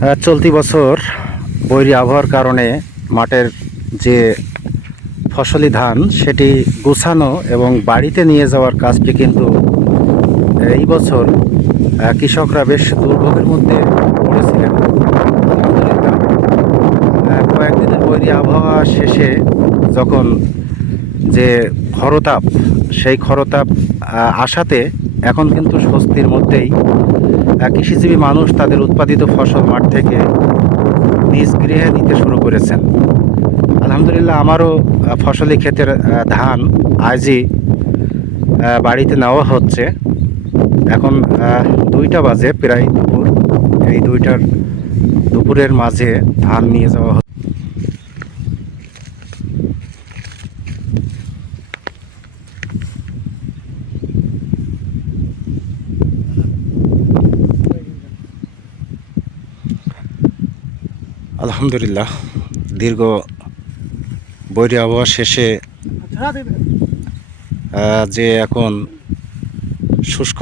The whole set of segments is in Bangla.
চলতি বছর বৈরী আবহাওয়ার কারণে মাঠের যে ফসলি ধান সেটি গুছানো এবং বাড়িতে নিয়ে যাওয়ার কাজটি কিন্তু এই বছর কৃষকরা বেশ দুর্ভোগের মধ্যে পড়েছিলেন। আলহামদুলিল্লাহ, কয়েকদিনের বৈরী আবহাওয়া শেষে যখন যে খরতাপ, সেই খরতাপ আসাতে এখন কিন্তু স্বস্তির মধ্যেই কৃষিজীবী মানুষ তাদের উৎপাদিত ফসল মাঠ থেকে নিজ গৃহে নিতে শুরু করেছেন। আলহামদুলিল্লাহ, আমারও ফসলি ক্ষেতের ধান আজই বাড়িতে নেওয়া হচ্ছে। এখন 2টা বাজে, প্রায় দুপুর। এই 2টার দুপুরের মাঝে ধান নিয়ে যাওয়া হচ্ছে। আলহামদুলিল্লাহ, দীর্ঘ বৈরী আবহাওয়া শেষে যে এখন শুষ্ক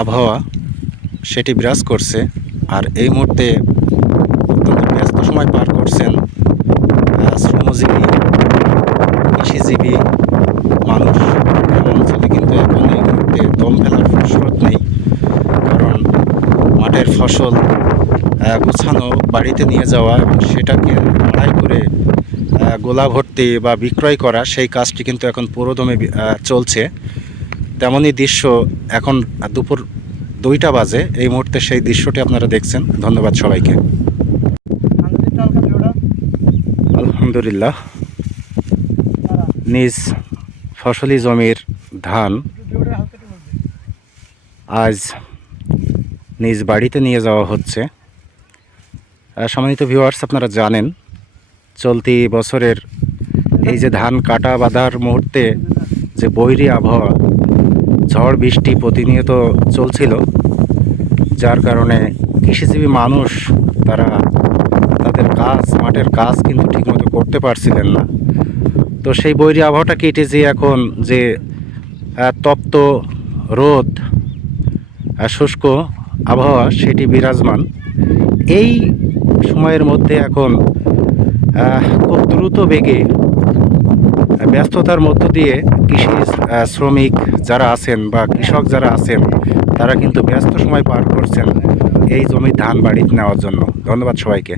আবহাওয়া সেটি বিরাজ করছে। আর এই মুহূর্তে অত্যন্ত ব্যস্ত সময় পার করছেন শ্রমজীবী, কৃষিজীবী মানুষ। অঞ্চলে কিন্তু এখন এই মুহূর্তে দম ফেলার ফুরসত নেই, কারণ মাঠের ফসল গুছানো, বাড়িতে নিয়ে যাওয়া এবং সেটাকে লড়াই করে গোলা ভর্তি বা বিক্রয় করা, সেই কাজটি কিন্তু এখন পুরোদমে চলছে। তেমনই দৃশ্য এখন দুপুর 2টা বাজে, এই মুহূর্তে সেই দৃশ্যটি আপনারা দেখছেন। ধন্যবাদ সবাইকে। আলহামদুলিল্লাহ, নিজ ফসলি জমির ধান আজ নিজ বাড়িতে নিয়ে যাওয়া হচ্ছে। সম্মানিত ভিউয়ার্স, আপনারা জানেন চলতি বছরের এই যে ধান কাটা বাঁধার মুহূর্তে যে বৈরী আবহাওয়া, ঝড় বৃষ্টি প্রতিনিয়ত চলছিল, যার কারণে কৃষিজীবী মানুষ তারা তাদের কাজ, মাঠের কাজ কিন্তু ঠিকমতো করতে পারছিলেন না। তো সেই বৈরী আবহাওয়াটা কেটে যে এখন যে তপ্ত রোদ, শুষ্ক আবহাওয়া সেটি বিরাজমান। এই সময়ের মধ্যে এখন খুব দ্রুত বেগে ব্যস্ততার মধ্য দিয়ে কৃষি শ্রমিক যারা আছেন বা কৃষক যারা আছেন, তারা কিন্তু ব্যস্ত সময় পার করছেন এই জমির ধান বাড়িতে নেওয়ার জন্য। ধন্যবাদ সবাইকে।